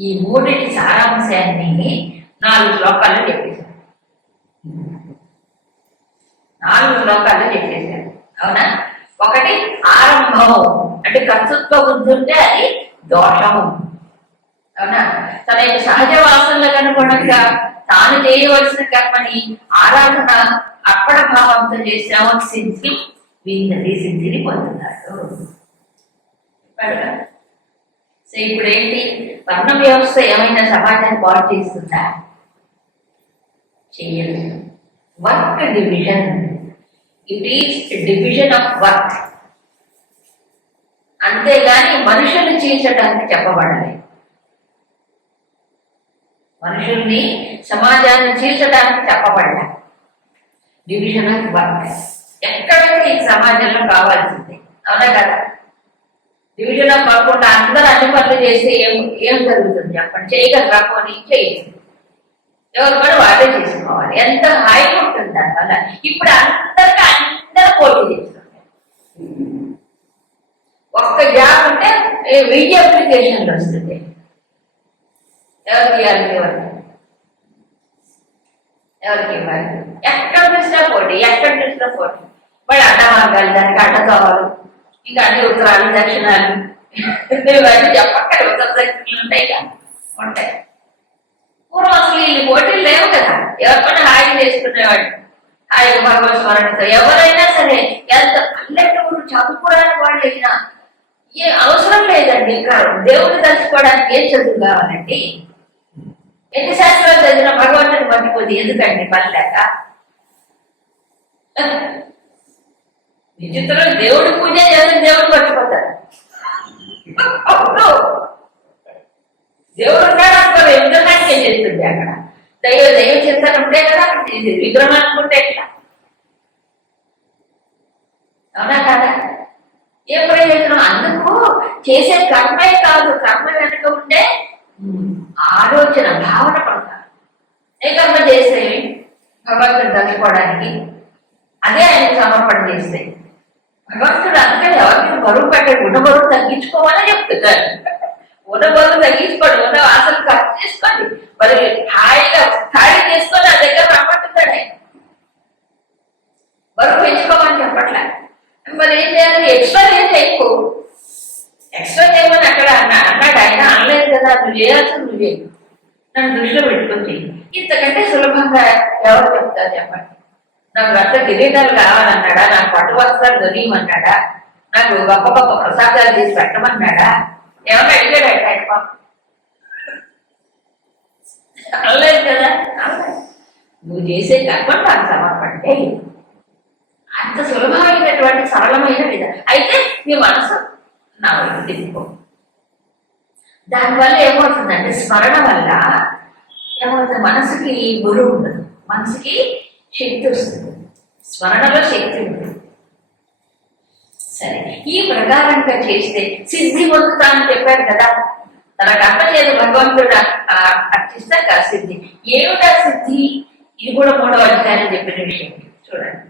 ఈ మూడింటి సారాంశాన్ని నాలుగు శ్లోకాల్లో చెప్పేశారు. నాలుగు శ్లోకాల్లో చెప్పేశారు. అవునా? ఒకటి ఆరంభము. అంటే కర్తృత్వ బుద్ధి ఉంటే అది దోషము. అవునా? తన యొక్క సహజ వాసనలకు అనుగుణంగా తాను చేయవలసిన కర్మని ఆరాధన అప్పడ భావంతో చేసాము సిద్ధి విన్నది సిద్ధిని పొందుతాడు చెప్పాడు కదా? సో ఇప్పుడు ఏంటి వర్ణ వ్యవస్థ ఏమైనా సమాజాన్ని పాడు చేస్తుందా? చెయ్యదు. Work division. It is division of work అంతేగాని మనుషులు చేసడానికి చెప్పబడలేదు. మనుషుల్ని సమాజాన్ని చీల్చడానికి చెప్పబడ్డా డివిజన్ ఆఫ్ వర్క్ ఎక్కడైతే ఈ సమాజంలో కావాల్సిందే? అవునా కదా? డివిజన్ ఆఫ్ వర్క్ అందరూ అన్ని పనులు చేస్తే ఏం ఏం జరుగుతుంది? చెప్పండి చేయగలరా? పోనీ చేయండి ఎవరు కూడా వాళ్ళే చేసుకోవాలి. ఎంత హాయి ఉంటుంది దానివల్ల ఇప్పుడు అందరికి అందరు పోటీ చేస్తున్నారు. ఒక్క జాబ్ ఉంటే వెయ్యి అప్లికేషన్లు వస్తుంది. ఎవరికి ఇవ్వాలి? ఎవరు ఎవరికి ఇవ్వాలి? ఎక్కడ చూసినా పోటీ ఎక్కడ చూసినా పోటీ. వాళ్ళు అడ్డ మార్గాలు దానికి అడ్డ కావాలి ఇంకా అన్ని ఉత్తరాలు దక్షిణాలు ఇవన్నీ చెప్పక్కడ ఉత్తర దక్షిణలు ఉంటాయి కదా ఉంటాయి పూర్వం అసలు ఈ పోటీలు లేవు కదా ఎవరి పని హాయిగా చేసుకునేవాడు హాయిగా భగవత్ స్మరణతో ఎవరైనా సరే ఎంత పల్లెటూరు చదువుకోవడానికి వాళ్ళు అయినా ఏ అవసరం లేదండి ఇంకా దేవుడిని తలుచుకోవడానికి ఏం చదువు కావాలండి ఎన్ని శాస్త్రాలు చదివినా భగవంతుని మర్చిపోతే ఎందుకండి పని లేక విచిత్రం దేవుడు పూజ చేసిన దేవుడు మర్చిపోతాడు. దేవుడు ఉన్నాడు విగ్రహానికి ఏం చేస్తుంది అక్కడ. దైవ దైవ చింతన ఉంటే కదా ఇది విగ్రహం అనుకుంటే ఎట్లా? అవునా కాదా? ఏ ప్రయోజనం? అందుకు చేసే కర్మే కాదు. కర్మ వెనుక ఉంటే ఆలోచన భావన పడతారు. ఏ కర్మ చేసేవి భగవంతుడు తలుచుకోవడానికి. అదే ఆయన సమర్పణ చేస్తాయి భగవంతుడు అందుకని ఎవరికి బరువు పెట్టాడు. ఉన్న బరువు తగ్గించుకోవాలని చెప్తున్నారు ఉన్న బరువు తగ్గించుకోండి. ఉన్న ఆశలు ఖర్చు చేసుకోండి. మరి హాయిగా ఖాళీ చేసుకొని ఆ దగ్గర రమ్మంటున్నాడు ఆయన. బరువు పెంచుకోమని చెప్పట్లే. మరి ఏం చేయాలి? ఎక్స్ట్రా ఏం చేయకు. ఎక్స్ట్రా చేయమని అక్కడ అన్నాడు ఆయన. అనలేదు కదా నువ్వు చేయాల్సి నువ్వు నన్ను దృష్టిలో పెట్టుకుంది ఇంతకంటే సులభంగా ఎవరు చెప్తారు చెప్పండి? నాకు రక్త కిరీటాలు కావాలన్నాడా? నాకు పట్టు వస్త్రాలు దొరియమన్నాడా నాకు గొప్ప గొప్ప ప్రసాదాలు చేసి పెట్టమన్నాడా? ఏమన్నా అడిగాడు ఆయన పాపం? అనలేదు కదా? నువ్వు చేసే కర్మ నాకు సమర్పంటే అంత సులభమైనటువంటి సరళమైన విధానం అయితే నీ మనసు నా వైపు తిప్పుకో దానివల్ల ఏమవుతుందంటే స్మరణ వల్ల ఏమవుతుంది? మనసుకి గురువు ఉండదు. మనసుకి శక్తి వస్తుంది. స్మరణలో శక్తి ఉంది సరే ఈ ప్రకారంగా చేస్తే సిద్ధి పొందుతా అని చెప్పాడు కదా. తనకు అర్థం లేదు భగవంతుడు అర్థిస్తాక సిద్ధి. ఏమిటా సిద్ధి? ఇది కూడా మూడవ అధ్యాయం చెప్పిన విషయం. చూడండి.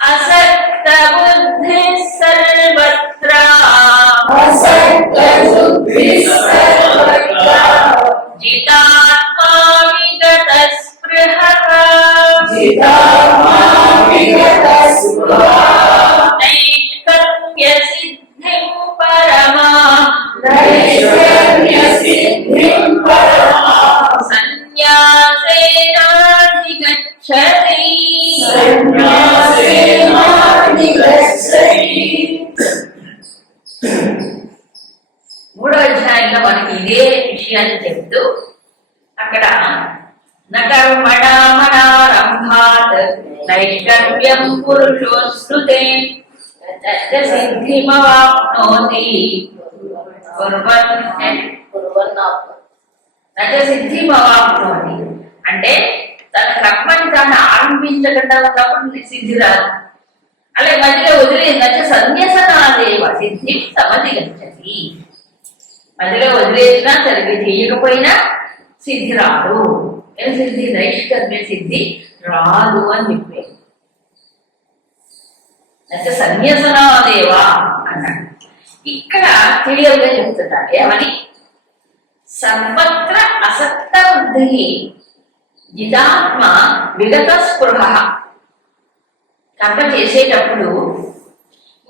అసక్త బుద్ధి సర్వత్ర. అసక్త బుద్ధి ఆరంభించకుండా ఉన్నప్పుడు సిద్ధి రాదు అలాగే మధ్యలో వదిలేందంటే నచ్చ సిద్ధి సమతి గచ్చతి మధ్యలో వదిలేసినా సరిగ్గా చేయకపోయినా సిద్ధి రాదు ఏం సిద్ధి నైష్కర్మ్య సిద్ధి రాదు అని చెప్పారు నచ్చ సన్యాసనాదేవా అన్నాడు ఇక్కడ క్లియర్గా చెప్తున్నాడు ఏమని సర్వత్ర అసక్త బుద్ధి జిదాత్మ విగత స్పృహ కర్మ చేసేటప్పుడు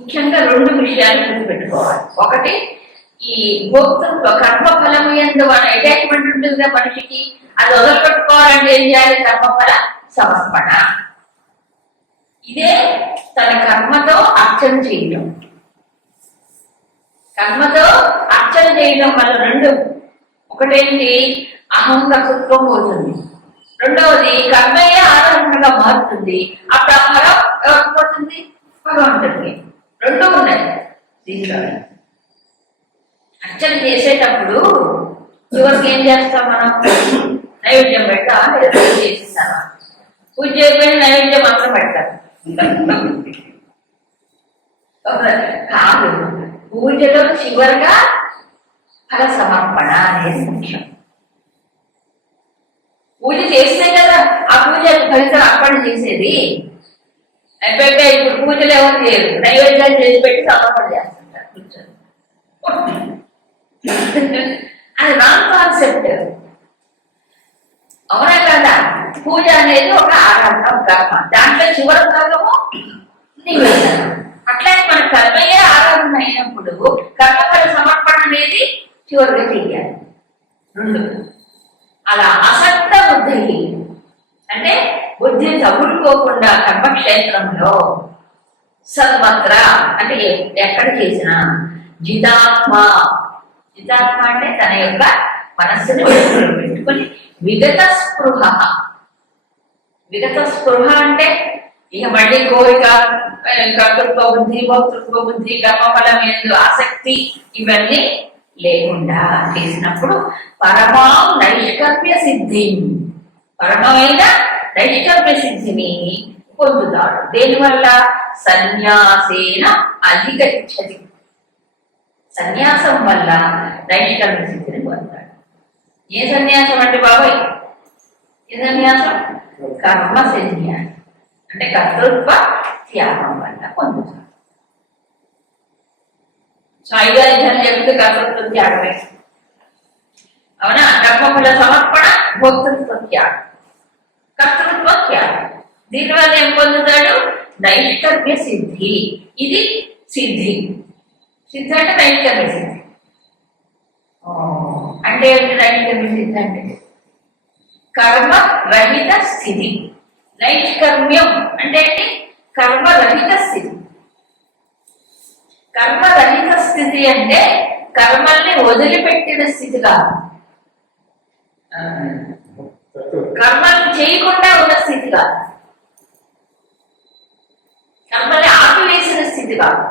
ముఖ్యంగా రెండు విషయాలు గుర్తుపెట్టుకోవాలి. ఒకటి ఈ భోక్తృత్వ కర్మ ఎందు అటాచ్మెంట్ ఉంటుంది కదా మనిషికి అది వదలపెట్టుకోవాలంటే ఏం చేయాలి? కర్మఫల సమర్పణ. ఇదే తన కర్మతో అర్చన చేయడం. కర్మతో అర్చన చేయడం వల్ల రెండు ఒకటేంటి? అహంకర్తృత్వం పోతుంది. రెండవది కర్మయ్యే ఆరాధనగా మారుతుంది. అప్పుడు ఆ ఫలం ఎవరికి పోతుంది? భగవంతుడికి. రెండు ఉన్నాయి. దీంట్లో. అర్చన చేసేటప్పుడు చివరికి ఏం చేస్తాం మనం? నైవేద్యం పెడతా లేదా పూజ చేసేస్తామా పూజ చేయకపోయిన నైవేద్యం మాత్రం పెడతాం కాదు. పూజలో చివరిగా ఫల సమర్పణ అనేది ముఖ్యం. పూజ చేస్తే కదా ఆ పూజ ఫలితం అప్పటి చేసేది. అయిపోయి ఇప్పుడు పూజలు ఎవరు చేయరు. నైవేద్యాలు చేసి పెట్టి సమర్పణ చేస్తుంటారు కూర్చొని. అది రాంగ్ కాన్సెప్ట్. అవునా కదా? పూజ అనేది ఒక ఆరాధన కర్మ దాంట్లో చివరి భాగము నివేదన. అట్లాగే మన కర్మయ్యే ఆరాధన అయినప్పుడు కర్మఫల సమర్పణ అనేది చివరిగా చెయ్యాలి రెండు. అలా అసక్త బుద్ధి. అంటే బుద్ధి తగులుకోకుండా కర్మక్షేత్రంలో సర్వత్ర అంటే ఎక్కడ చేసినా జిదాత్మ జితాత్మ అంటే తన యొక్క మనస్సును పెట్టుకొని విగత స్పృహ. విగత స్పృహ అంటే ఇక మళ్ళీ కోరిక కర్తృత్వ బుద్ధి భోక్తృత్వ బుద్ధి కర్మఫలం ఎందు ఆసక్తి ఇవన్నీ లేకుండా చేసినప్పుడు పరమా నైష్కర్మ్య సిద్ధి. పరమమైన నైష్కర్మ్య సిద్ధిని పొందుతాడు. దేనివల్ల? సన్యాసేన అధిగచ్చది సన్యాసం వల్ల నైష్కర్మ్య సిద్ధిని పొందుతాడు. ఏ సన్యాసం అంటే బాబాయ్? ఏ సన్యాసం? కర్మ సన్యాసం. అంటే కర్తృత్వ త్యాగం వల్ల పొందుతాడు. సో ఐదు అధ్యాయం చెప్తే కర్తృత్వ త్యాగమే అవునా? కర్మఫల సమర్పణ భోక్తృత్వ త్యాగం. కర్తృత్వ త్యాగం. దీనివల్ల ఏం పొందుతాడు నైష్కర్మ్య సిద్ధి. ఇది సిద్ధి. సిద్ధి అంటే నైష్కర్మ్య సిద్ధి. అంటే ఏంటి నైష్కర్మ్య సిద్ధి అంటే? కర్మ రహిత స్థితి. నైష్కర్మ్యం అంటే ఏంటి? కర్మరహిత స్థితి. కర్మరహిత స్థితి అంటే కర్మల్ని వదిలిపెట్టిన స్థితి కాదు. చేయకుండా ఉన్న స్థితి కాదు. కర్మల్ని ఆపివేసిన స్థితి కాదు.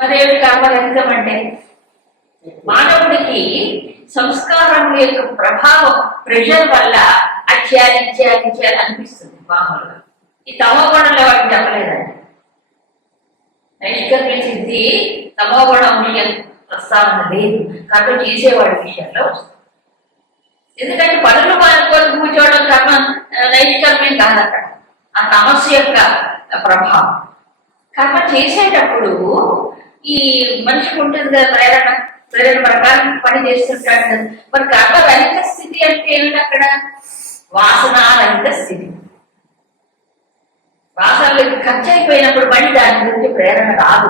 మరేమిటి కర్మరహితం అంటే? మానవుడికి సంస్కారం యొక్క ప్రభావం ప్రెషర్ వల్ల అది చేయాలి అనిపిస్తుంది మామూలుగా. ఈ తమో గుణంలో వాటికి చెప్పలేదండి. నైష్కర్మ్య సిద్ధి తమో గుణం విషయం ప్రస్తావన లేదు. కాబట్టి చేసేవాడి విషయంలో ఎందుకంటే పనులు మానుకొని కూర్చోవడం కర్మ నైష్కర్మ్యం కాదు అక్కడ ఆ తమస్సు యొక్క ప్రభావం. కర్మ చేసేటప్పుడు ఈ మనిషికి ఉంటుంది కదా ప్రేరణ ప్రేరణ ప్రకారం పని చేస్తుంటాడు కదా. మరి కర్మ రహిత స్థితి అంటే ఏమిటి అక్కడ? వాసనారహిత స్థితి. ఖర్చు అయిపోయినప్పుడు మళ్ళీ దాని గురించి ప్రేరణ రాదు.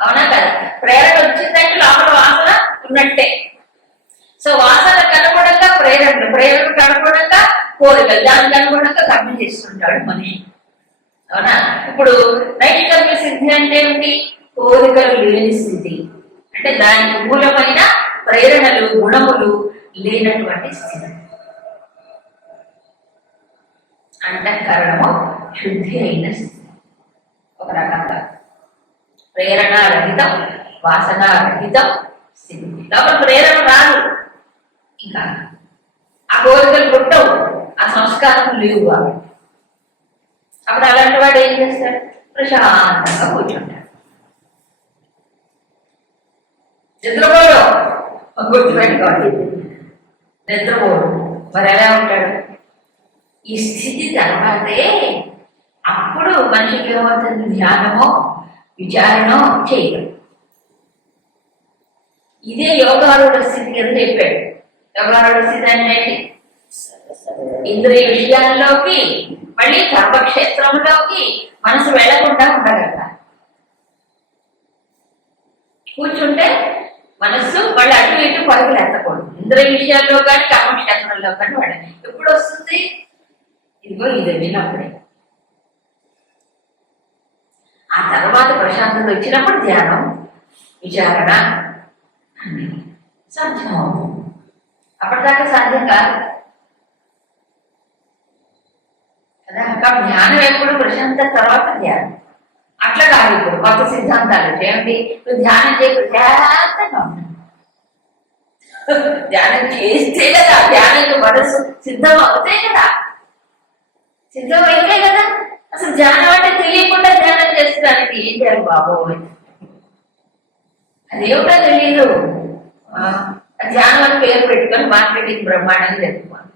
అవునా కదా? ప్రేరణ వచ్చిందంటే లోపల వాసన ఉన్నట్టే. సో వాసన కనుగుణంగా ప్రేరణ ప్రేరణ కనుగుణంగా కోరికలు దానికి అనుగుణంగా కర్మ చేస్తుంటాడు మని. అవునా? ఇప్పుడు నైతికర్మ సిద్ధి అంటే ఏమిటి? కోరికలు లేని స్థితి అంటే దానికి మూలమైన ప్రేరణలు గుణములు లేనటువంటి స్థితి. అంతఃకరణము శుద్ధి అయిన స్థితి. ఒక రకంగా. ప్రేరణ రహితం వాసన రహితం స్థితి లోపల ప్రేరణ రాదు. ఇంకా ఆ కోరికలు పుట్టవు. ఆ సంస్కారం లేవు కాబట్టి. అప్పుడు అలాంటి వాడు ఏం చేస్తాడు? ప్రశాంతంగా కూర్చుంటాడు. నిద్రపోడు. గుర్తుపెట్టుకోండి నిద్రపోడు. మరి ఎలా ఉంటాడు? ఈ స్థితి తర్వాతే మనిషికి ఏమవుతుంది ధ్యానమో విచారణో చేయడం ఇదే యోగారూఢ స్థితి కింద చెప్పాడు. యోగారూఢ స్థితి అంటే ఇంద్రియ విషయాల్లోకి మళ్ళీ కర్మక్షేత్రంలోకి మనసు వెళ్ళకుండా ఉండగలగాలి. కూర్చుంటే మనస్సు మళ్ళీ అటు ఇటు పరుగులు ఎత్తకూడదు. ఇంద్రియ విషయాల్లో కానీ కర్మక్షేత్రంలో కానీ వాడ ఎప్పుడు వస్తుంది? ఇదిగో ఇది విన్నప్పుడే. ఆ తర్వాత ప్రశాంతత వచ్చినప్పుడు ధ్యానం విచారణ సాధ్యం అవుతుంది అప్పటిదాకా సాధ్యం కాదు. కదా? కాబట్టి జ్ఞానం ఎప్పుడు ప్రశాంత తర్వాత ధ్యానం. అట్లా కాదు ఇప్పుడు కొత్త సిద్ధాంతాలు. చేయండి నువ్వు ధ్యానం చేయ ప్రశాంతంగా ధ్యానం చేస్తే కదా ధ్యానం మనసు సిద్ధం అవుతే కదా. సిద్ధం అయితే కదా. అసలు ధ్యానం అంటే తెలియకుండా ధ్యానం చేస్తున్నానికి ఏం చేయాలి బాబోయ్ అదేమిటో తెలియదు ధ్యానం అని పేరు పెట్టుకొని మార్కెటింగ్ బ్రహ్మాండం చెప్పుకోవాలి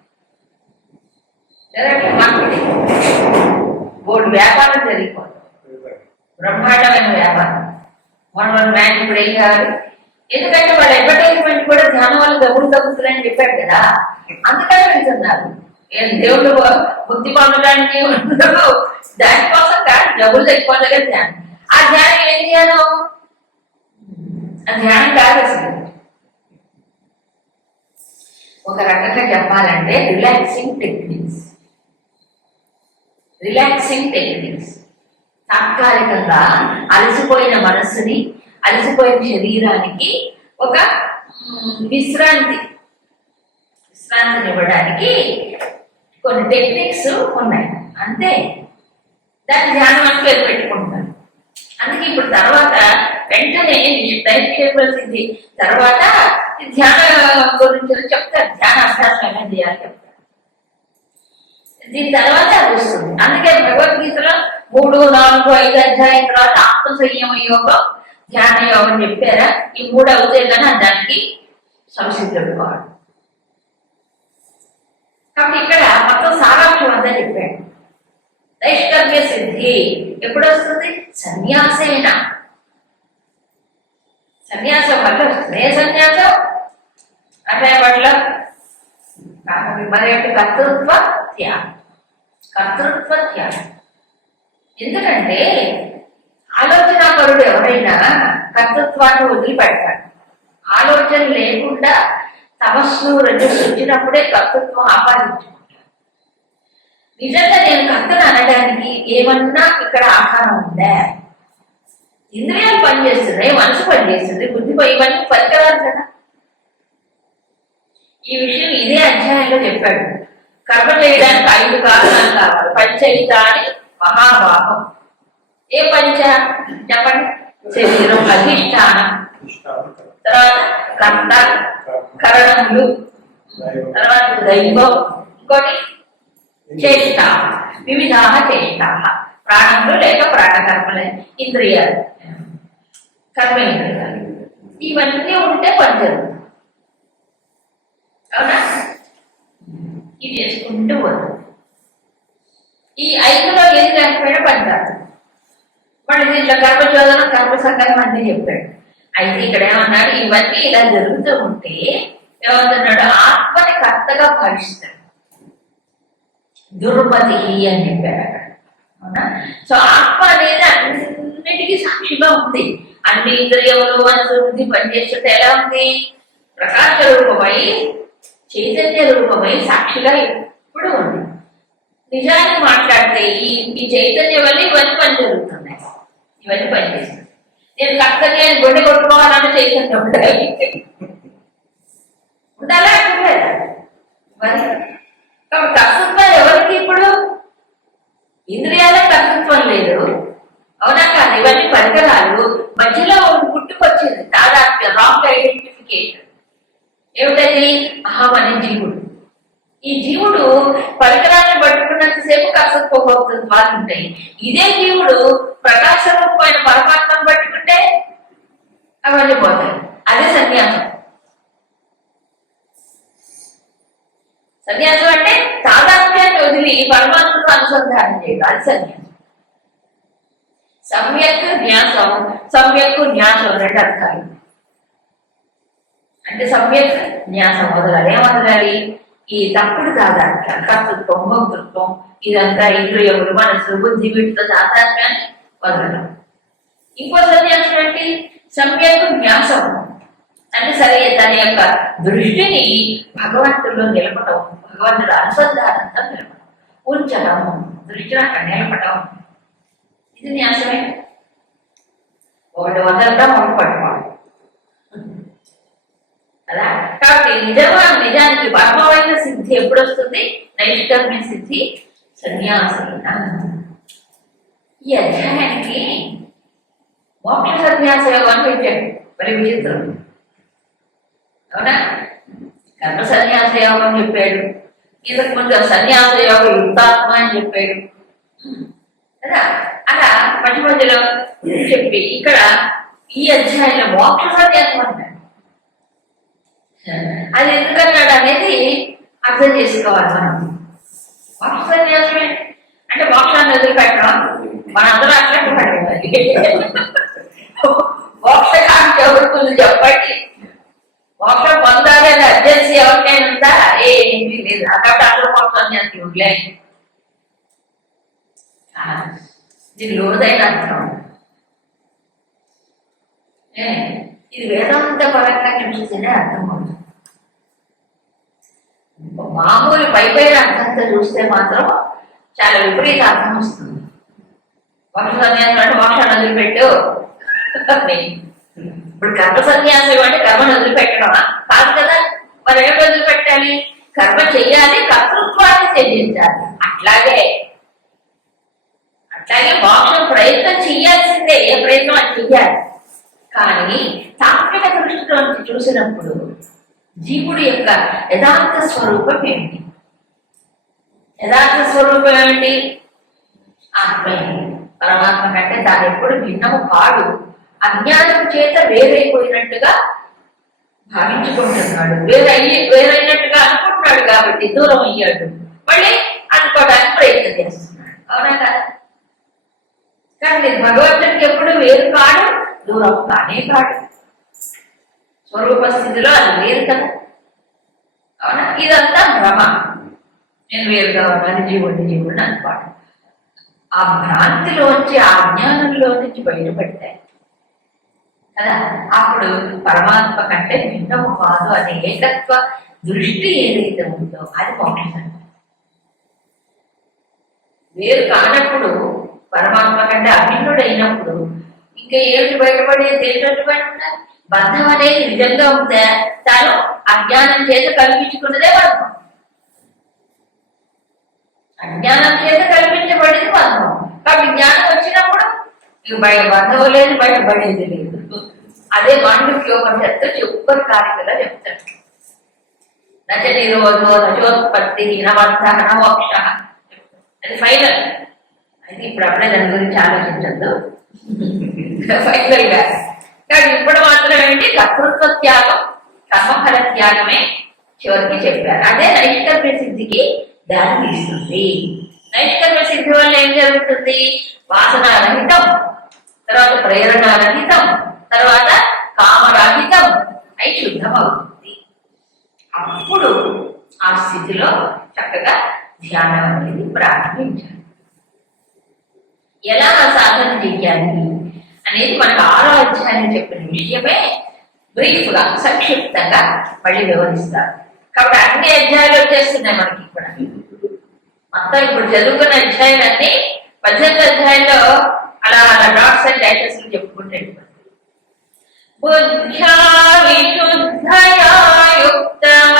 లేదంటే మార్కెటింగ్ బోర్డు వ్యాపారం జరిగిపోతుంది బ్రహ్మాండమైన వ్యాపారం. వన్ వన్ మ్యాన్ ఇప్పుడు ఏం కాదు? ఎందుకంటే వాళ్ళ అడ్వర్టైజ్మెంట్ కూడా ధ్యానం వల్ల డబ్బులు తగ్గుతుందని చెప్పాడు కదా? అందుకని వెళ్తున్నారు దేవుడు బుద్ధి పొందడానికి ఉండదు దానికోసం కాదు డబ్బులు తగ్గిపోతే ధ్యానం. ఆ ధ్యానం ఏం ధ్యానం? ఆ ధ్యానం కాదు అసలు. ఒక రకంగా చెప్పాలంటే రిలాక్సింగ్ టెక్నిక్స్ రిలాక్సింగ్ టెక్నిక్స్ తాత్కాలికంగా అలసిపోయిన మనస్సుని అలసిపోయిన శరీరానికి ఒక విశ్రాంతి. విశ్రాంతిని ఇవ్వడానికి కొన్ని టెక్నిక్స్ ఉన్నాయి. అంతే. దాన్ని ధ్యానం అని పేరు పెట్టుకుంటాను అందుకే ఇప్పుడు తర్వాత వెంటనే దైక్షేప చేయవలసింది. తర్వాత ధ్యానం గురించి చెప్తారు ధ్యాన అభ్యాసం ఎలా చేయాలి చెప్తారు దీని తర్వాత అది వస్తుంది. అందుకే భగవద్గీతలో మూడు నాలుగు ఐదు అధ్యాయం తర్వాత ఆత్మ సంయమ యోగం ధ్యాన యోగం చెప్పారా? ఈ మూడు అవుతాయి కానీ దానికి సంసిద్ధుడు వాడు కాబట్టి ఇక్కడ మొత్తం సారాంశం అంతా చెప్పాడు నైష్కర్మ్య సిద్ధి ఎప్పుడు వస్తుంది సన్యాసేన. సన్యాసం వల్ల వస్తుంది ఏ సన్యాసం? అంటే పట్ల మరి యొక్క కర్తృత్వ త్యాగం. కర్తృత్వ త్యాగం. ఎందుకంటే ఆలోచనాపరుడు ఎవరైనా కర్తృత్వాన్ని వదిలిపెడతాడు. ఆలోచన లేకుండా తమస్సు రెండు వచ్చినప్పుడే కర్తృత్వం ఆపాదించు నిజంగా నేను కర్తను అనడానికి ఏమన్నా ఇక్కడ ఆహారం ఉందా? ఇంద్రియాలు పనిచేస్తున్నాయి మనసు పనిచేస్తుంది బుద్ధి ఇవన్నీ పనికిరాదు కదా. ఈ విషయం ఇదే అధ్యాయంలో చెప్పాడు. కర్మ చేయడానికి ఐదు కారణాలు కావాలి. పంచయిత అని మహాభాగం ఏ పంచ? చెప్పండి. శరీరం అధిష్టానం. తర్వాత కర్త కరణములు. తర్వాత దైవం. ఇంకోటి? చేష్ట వివిధ చేష్ట ప్రాణములు లేక ప్రాణకర్మలే ఇంద్రియాలు కర్మ ఇంద్రియాలు ఇవన్నీ ఉంటే పని జరుగుతుంది అవునా ఇది చేసుకుంటూ పోతుంది ఈ ఐదులో ఏది లేకపోయినా పని కాదు మరి దీంట్లో కర్మచోదన కర్మ సంగమం అన్ని చెప్పాడు అయితే ఇక్కడ ఏమన్నాడు ఇవన్నీ ఇలా జరుగుతూ ఉంటే ఏమవుతున్నాడు ఆత్మని కర్తగా భావిస్తాడు దుర్మతి అని చెప్పారు అక్కడ. అవునా? సో ఆత్మ అనేది అన్నిటికీ సాక్షిగా ఉంది. అన్ని ఇంద్రియములు మనసు బుద్ధి పనిచేస్తుంటే ఎలా ఉంది? ప్రకాశ రూపమై చైతన్య రూపమై సాక్షిగా ఎప్పుడు ఉంది. నిజాన్ని మాట్లాడితే ఈ ఈ చైతన్యం వల్ల ఇవన్నీ పని జరుగుతున్నాయి. ఇవన్నీ పనిచేస్తున్నాయి నేను కక్కని అని గొడ్డ కొట్టుకోవాలన్న చైతన్యం ఉండాలి. ఉండాలా? అక్కర్లేదా మరి కాబట్టి అసలు ఎవరు ఎవరికి ఇప్పుడు? ఇంద్రియాల కర్తృత్వం లేదు. అవునా కాదు ఇవన్నీ పరికరాలు. మధ్యలో ఒకటి పుట్టుకొచ్చింది తాదాత్మ్య రాంగ్ ఐడెంటిఫికేషన్ ఏమిటది? అహం అనే జీవుడు. ఈ జీవుడు పరికరాన్ని పట్టుకున్నంతసేపు కర్తృత్వభోక్తృత్వాలు ఉంటాయి. ఇదే జీవుడు ప్రకాశ రూపమైన పరమాత్మను పట్టుకుంటే అవన్నీ పోతాయి. అదే సన్యాసం. సన్యాసం అంటే తాదాత్మ్యాన్ని పరమాత్మకు అనుసంధానం చేయడం అది సన్యాసం సమ్యక్ న్యాసం సమ్యక్ న్యాసం రెండు అర్థాలు అంటే సమ్యక్ న్యాసం వదలాలి ఏమదలాలి ఈ తప్పుడు తాదాత్మ్యం కర్తృత్వం భోక్తృత్వం ఇదంతా ఇంద్రియములు మనసు బుద్ధి వీటితో తాదాత్మ్యాన్ని వదలడం ఇంకో సన్యాసం ఏంటి సమ్యక్ న్యాసం. అంటే సరే తన యొక్క దృష్టిని భగవంతుల్లో నిలపడం భగవంతుడు అనుసంధానంతో నిలపడం ఉంచడం దృష్టిని అక్కడ నిలపడం ఇది న్యాసమే. ఒకటి వదలడం ఒకటి పట్టుకోవడం కదా కాబట్టి నిజంగా నిజానికి పరమమైన సిద్ధి ఎప్పుడు వస్తుంది? నైష్కర్మ్య సిద్ధి సన్యాసం ఈ అధ్యాయానికి మోక్ష సన్యాస యోగం అని పెట్టాడు మరి విచిత్రం. అవునా? కర్మ సన్యాస యోగం చెప్పాడు. ఇంతకు ముందు సన్యాస యోగ యుక్తాత్మ అని చెప్పాడు. కదా? అలా మధ్య మధ్యలో చెప్పి ఇక్కడ ఈ అధ్యాయంలో మోక్ష సన్యాసం అంటాడు అది ఎందుకన్నాడు అనేది అర్థం చేసుకోవాలి మనం. మోక్ష సన్యాసం అంటే మోక్షాన్ని వదిలిపెట్టడం మనందరూ అట్లా పెట్టాలి మోక్ష కాంక్ష ఎవరుకుంది చెప్పండి. మోక్షం పొందాలి అని అర్జెన్సీ ఎవరికైనా ఉందా ఏమీ లేదు అక్కడ అందరూ మోక్షం సన్యాసి ఉండలే దీని లోదైన అర్థం ఇది వేదాంత పరంగా చూస్తేనే అర్థం అవుతుంది మామూలు పై పైన అర్థంతో చూస్తే మాత్రం చాలా విపరీత అర్థం వస్తుంది మోక్షం సన్యాసం అంటే మోక్షాన్ని వదిలిపెట్టు ఇప్పుడు కర్మ సన్యాసం అంటే కర్మను వదిలిపెట్టడమా కాదు కదా? మరి ఏం వదిలిపెట్టాలి? కర్మ చెయ్యాలి కర్తృత్వాన్ని చెల్లించాలి అట్లాగే అట్లాగే మోక్షం ప్రయత్నం చెయ్యాల్సిందే ఏ ప్రయత్నం అది చెయ్యాలి కానీ తాత్విక దృష్టిలో చూసినప్పుడు జీవుడి యొక్క యథార్థ స్వరూపం ఏమిటి? యథార్థ స్వరూపం ఏమిటి? ఆత్మే పరమాత్మ కంటే దాని ఎప్పుడు భిన్నము కాడు అజ్ఞానం చేత వేరైపోయినట్టుగా భావించుకుంటున్నాడు. వేరయ్యి వేరైనట్టుగా అనుకుంటున్నాడు కాబట్టి దూరం అయ్యాడు. మళ్ళీ అనుకోవడానికి ప్రయత్నం చేస్తున్నాడు. అవునా కదా? కానీ భగవంతుడికి ఎప్పుడు వేరు కాడు దూరం కానే కాడు. స్వరూప స్థితిలో అది వేరు కదా? అవునా? ఇదంతా భ్రమ. నేను వేరుగా ఉన్నాను జీవుడిని జీవుడిని అనుకోవడం ఆ భ్రాంతిలోంచి ఆ అజ్ఞానంలో నుంచి బయటపడతాయి కదా? అప్పుడు పరమాత్మ కంటే భిన్నము కాదు అనే ఏకత్వ దృష్టి ఏదైతే ఉందో అది మోక్షం. వేరు కానప్పుడు పరమాత్మ కంటే అభిన్నుడైనప్పుడు ఇంకా ఏమిటి బయటపడేది? ఏంటంటే బయట బంధం అనేది నిజంగా ఉందా? తాను అజ్ఞానం చేత కల్పించుకున్నదే బంధం. అజ్ఞానం చేత కల్పించబడేది బంధం. కాబట్టి జ్ఞానం వచ్చినప్పుడు ఇక బయట బంధం లేదు బయటపడేది లేదు. అదే మాండవ్యోపనిషత్తు సూపర్ కారికగా చెప్తాడు. నచ నిరోధో నచోత్పత్తి నవర్ధ నమోక్ష అది ఫైనల్ అయితే ఇప్పుడు అప్పుడే దాని గురించి ఆలోచించద్దు. ఫైనల్గా కానీ ఇప్పుడు మాత్రం ఏంటి? కర్తృత్వ త్యాగం కర్మఫల త్యాగమే చివరికి చెప్పారు. అదే నైష్కర్మ్య సిద్ధికి దారి తీస్తుంది. నైష్కర్మ్య సిద్ధి వల్ల ఏం జరుగుతుంది? వాసన రహితం తర్వాత ప్రేరణ రహితం తర్వాత కామరహితం అయి శుద్ధం అవుతుంది అప్పుడు ఆ స్థితిలో చక్కగా ధ్యానం అనేది ప్రారంభించాలి. ఎలా సాధన చెయ్యాలి అనేది మనకు ఆరో అధ్యాయం చెప్పిన విషయమే బ్రీఫ్గా సంక్షిప్తంగా మళ్ళీ వివరిస్తారు కాబట్టి అన్ని అధ్యాయాలు వచ్చేస్తున్నాయి మనకి ఇక్కడ. మొత్తం ఇప్పుడు చదువుకున్న అధ్యాయాలన్నీ పద్దెనిమిది అధ్యాయంలో అలా అలా డాట్స్ అండ్ డాషెస్ बुद्ध्या विशुद्धया युक्तः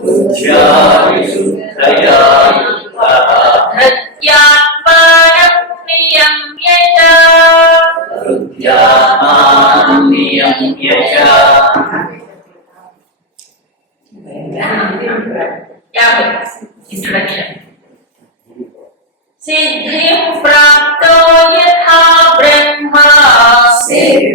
बुद्ध्या विशुद्धया युक्तः धृत्यात्मानं नियम्य च धृत्यात्मानं नियम्य च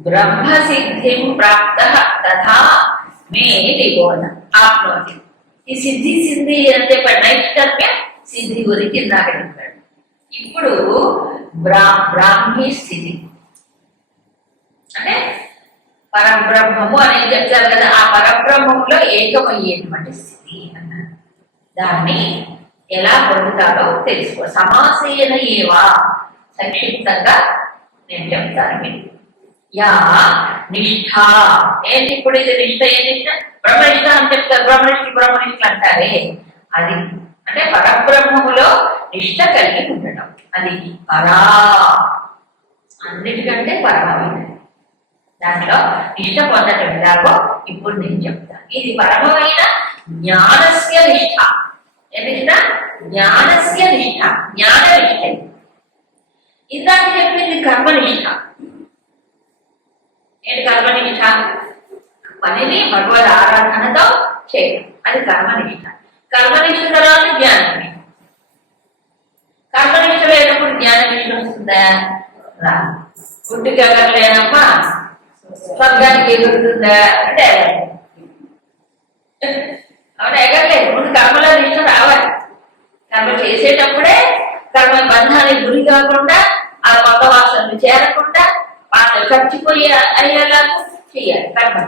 బ్రహ్మసిద్ధిం ప్రాప్త తథా మే నిబోధ ఆప్నోతి ఈ సిద్ధి సిద్ధి అని చెప్పాడు నైష్కర్మ్య సిద్ధి గురించి ఇందాక చెప్పాడు ఇప్పుడు బ్రా బ్రాహ్మీ స్థితి. అంటే పరబ్రహ్మము అనేది చెప్తారు కదా ఆ పరబ్రహ్మములో ఏకమయ్యేటువంటి స్థితి అన్నారు. దాన్ని ఎలా పొందుతారో తెలుసుకో. సమాసేన ఏవా? సంక్షిప్తంగా నేను చెప్తాను మీకు. యా నిష్ఠ. ఏంటి ఇప్పుడు ఇది నిష్ఠ ఏ నిష్ఠ? బ్రహ్మనిష్ఠ అని చెప్తారు. బ్రహ్మనిష్ఠి బ్రహ్మనిష్ఠ అంటారే. అది అంటే పరబ్రహ్మములో నిష్ఠ కలిగి ఉండటం. అది పరా. అన్నిటికంటే పరమమైనది దాంట్లో నిష్ఠ పొందటం ఎలాగో ఇప్పుడు నేను చెప్తాను ఇది పరమమైన జ్ఞానస్య నిష్ఠ. ఏ జ్ఞానస్య నిష్ఠ. జ్ఞాన నిష్ఠ ఇది. ఇందాక చెప్పింది కర్మనిష్ట ఏంటి కర్మనిష్ట పనిని భగవద్ ఆరాధనతో చేయడం. అది కర్మనిష్ట కర్మనిష్ట తర్వాత జ్ఞానం. కర్మనిష్ట లేనప్పుడు జ్ఞాననిష్ట వస్తుందా? రా. గుడ్డుకి ఎవరు లేనమ్మా స్వర్గానికి ఎగురుతుందా అంటే అవును? ఎగరలేదు ముందు కర్మలో నిష్ట రావాలి. కర్మ చేసేటప్పుడే కర్మ బంధానికి గురి కాకుండా ఆ పక్క వాసనలు చేరకుండా చచ్చిపోయి అయ్యేలాగా చేయాలి కర్మ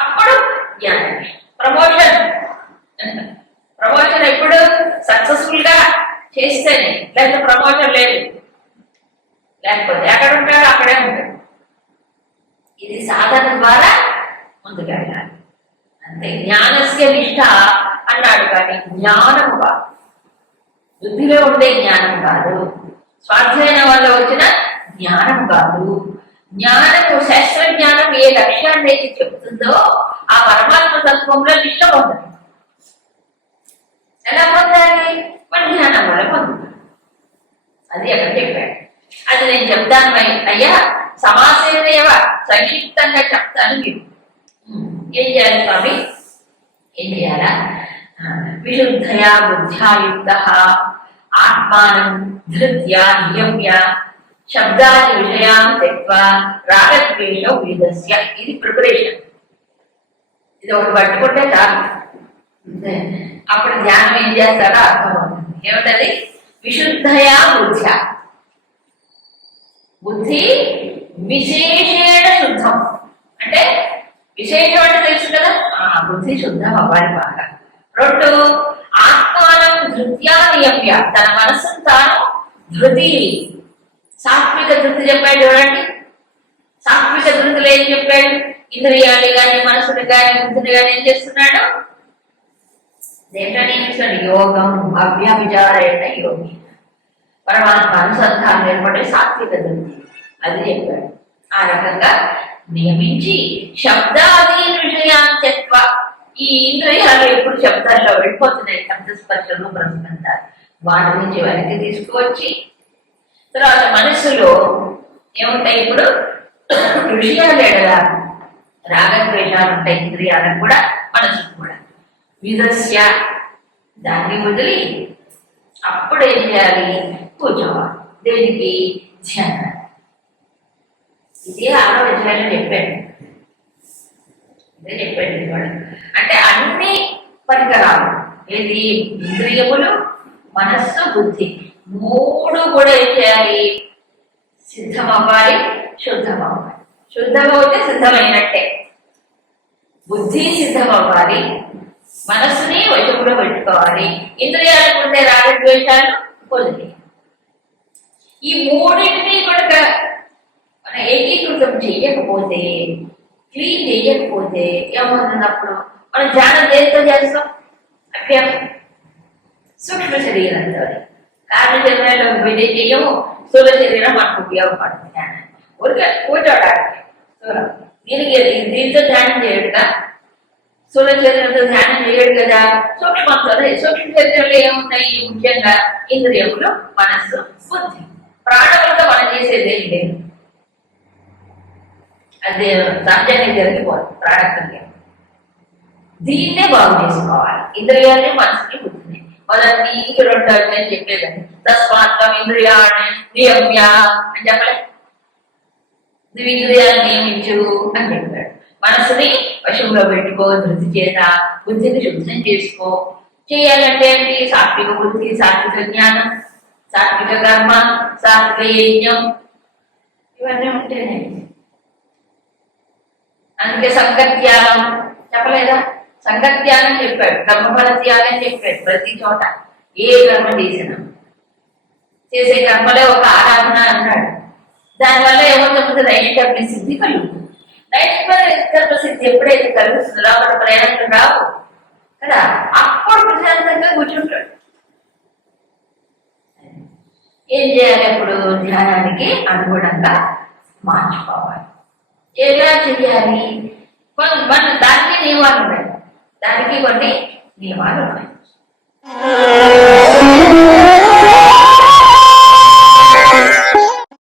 అప్పుడు జ్ఞానం. ప్రమోషన్. ప్రమోషన్ ఎప్పుడు సక్సెస్ఫుల్గా చేస్తేనే. లేకపోతే ప్రమోషన్ లేదు. లేకపోతే ఎక్కడ ఉంటాడు అక్కడే ఉంటాడు. ఇది సాధన ద్వారా ముందుకెళ్ళాలి అంతే. జ్ఞానస్య నిష్ట అన్నాడు కానీ జ్ఞానము కాదు. బుద్ధిలో ఉండే జ్ఞానం కాదు. స్వాధ్యాయం వల్ల వచ్చిన జ్ఞానం కాదు. జ్ఞానము శాస్త్ర జ్ఞానం ఏ లక్ష్యాన్ని అయితే చెబుతుందో ఆ పరమాత్మ తత్వంలో నిష్ట పొందాలి ఎలా పొందాలి? మన జ్ఞానం వల్ల పొందుతాం అది అక్కడ చెప్పాడు. అది నేను చెప్తాను అయ్యా సమాసేవ సంక్షిప్తంగా చెప్తాను మీరు. ఏం చేయాలి స్వామి? ఏం చేయాలా? విశుద్ధయా బుద్ధ్యాయుక్త ఆత్మానం ధృత్య నియమ్య శబ్దాది విషయాన్ని తెక్వా రాగద్వేష విధస్య ఇది ప్రిపరేషన్ ఇది ఒకటి పట్టుకుంటే చాలు. అప్పుడు ధ్యానం ఏం చేస్తారో అర్థమవుతుంది. ఏమిటది? విశుద్ధయా బుద్ధ బుద్ధి విశేషేణ శుద్ధం. అంటే విశేషం అంటే తెలుసు కదా? ఆ బుద్ధి శుద్ధం అవ్వాలి బాగా. రెండు ఆత్మానం ధృత్యా నియమ్య తన మనస్సును తాను ధృతి సాత్విక ధృతి చెప్పాడు చూడండి సాత్విక ధృతిలో ఏం చెప్పాడు? ఇంద్రియాలు కానీ మనసుని కానీ బుద్ధిని కానీ ఏం చేస్తున్నాడు? దేంట్లో నియమిస్తాడు యోగం అభ్యవిచారేణ యోగి. పరమాత్మ అనుసంధానం ఏర్పడే సాత్విక ధృతి. అది చెప్పాడు. ఆ రకంగా నియమించి శబ్దాది విషయాన్ని చెత్వ. ఈ ఇంద్రియాలు ఎప్పుడు శబ్దాల్లో వెళ్ళిపోతున్నాయి? శబ్దస్పర్శలు బ్రహ్మంటారు వాటి నుంచి వెనక్కి తీసుకువచ్చి తర్వాత మనసులో ఏముంటాయి ఇప్పుడు? విషయాలు ఎడల రాగద్వేషాలు ఉంటాయి ఇంద్రియాలకు కూడా మనసుకు కూడా. విధస్య దాన్ని వదిలి అప్పుడు ఏం చేయాలి? కూర్చోవాలి. దేనికి? ధ్యానం. ఇదే ఆరో అధ్యాయంలో చెప్పాడు. ఇదే చెప్పాడు ఇవాడు అంటే అన్ని పరికరాలు ఏది? ఇంద్రియములు మనస్సు బుద్ధి. మూడు కూడా ఏం చేయాలి సిద్ధం అవ్వాలి శుద్ధం అవ్వాలి శుద్ధం అవుతే సిద్ధమైనట్టే. బుద్ధి సిద్ధం అవ్వాలి మనస్సుని వశంలో పెట్టుకోవాలి. ఇంద్రియాలకు ఉండే రాగద్వేషాలు పొంది. ఈ మూడింటిని కూడా మనం ఏకీకృతం చేయకపోతే క్లీన్ చేయకపోతే ఏమవుతున్నప్పుడు మనం ధ్యానం దేనితో చేస్తాం? అభ్యాసం. సూక్ష్మ శరీరంతో కారణ శరీరంలో విధి చెయ్యము స్థూల శరీరం మనకు ఉపయోగపడుతుంది ధ్యానం ఊరికే కూర్చోడానికి స్థూలం దీనికి దీంతో ధ్యానం చేయడుగా స్థూల శరీరంతో ధ్యానం చేయడు కదా సూక్ష్మంతో సూక్ష్మ శరీరంలో ఏమున్నాయి ముఖ్యంగా ఇంద్రియములు మనస్సు బుద్ధి ప్రాణములతో మనం చేసేది ఏం లేదు అదే సహజంగా జరిగిపోతుంది ప్రాణక్రియ దీన్నే బాగు చేసుకోవాలి ఇంద్రియాన్ని మనసుని బుద్ధిని వాళ్ళకి ఈశ్వరు రెండు అని చెప్పేదండి తస్మాత్తం ఇంద్రియాణి నియమ్య అని చెప్పలే. నువ్వు ఇంద్రియాలు నియమించు అని చెప్పాడు. మనసుని వశంలో పెట్టుకో ధృతి చేత బుద్ధిని శుద్ధం చేసుకో. చేయాలంటే సాత్విక బుద్ధి సాత్విక జ్ఞానం సాత్విక కర్మ సాత్విక యజ్ఞం. ఇవన్నీ ఉంటేనే. అందుకే సంగత్యాగం. చెప్పలేదా? సంగత్యాగం చెప్పాడు కర్మఫల త్యాగం చెప్పాడు ప్రతి చోట. ఏ కర్మ చేసినా. చేసే కర్మలే ఒక ఆరాధన అన్నాడు దానివల్ల ఏమవుతుంది? నైతిక సిద్ధి కలుగుతుంది. నైట్ సిద్ధి ఎప్పుడైతే కలుగుతుందో మన ప్రయాణం రావు. కదా? అప్పుడు ప్రశాంతంగా కూర్చుంటాడు. ఏం చేయాలి ఇప్పుడు? ధ్యానానికి అనుగుణంగా మార్చుకోవాలి. ఎలా చేయాలి? మన దానికి నియమాలు ఉన్నాయి. దానికి కొన్ని నియమాలు ఉన్నాయి.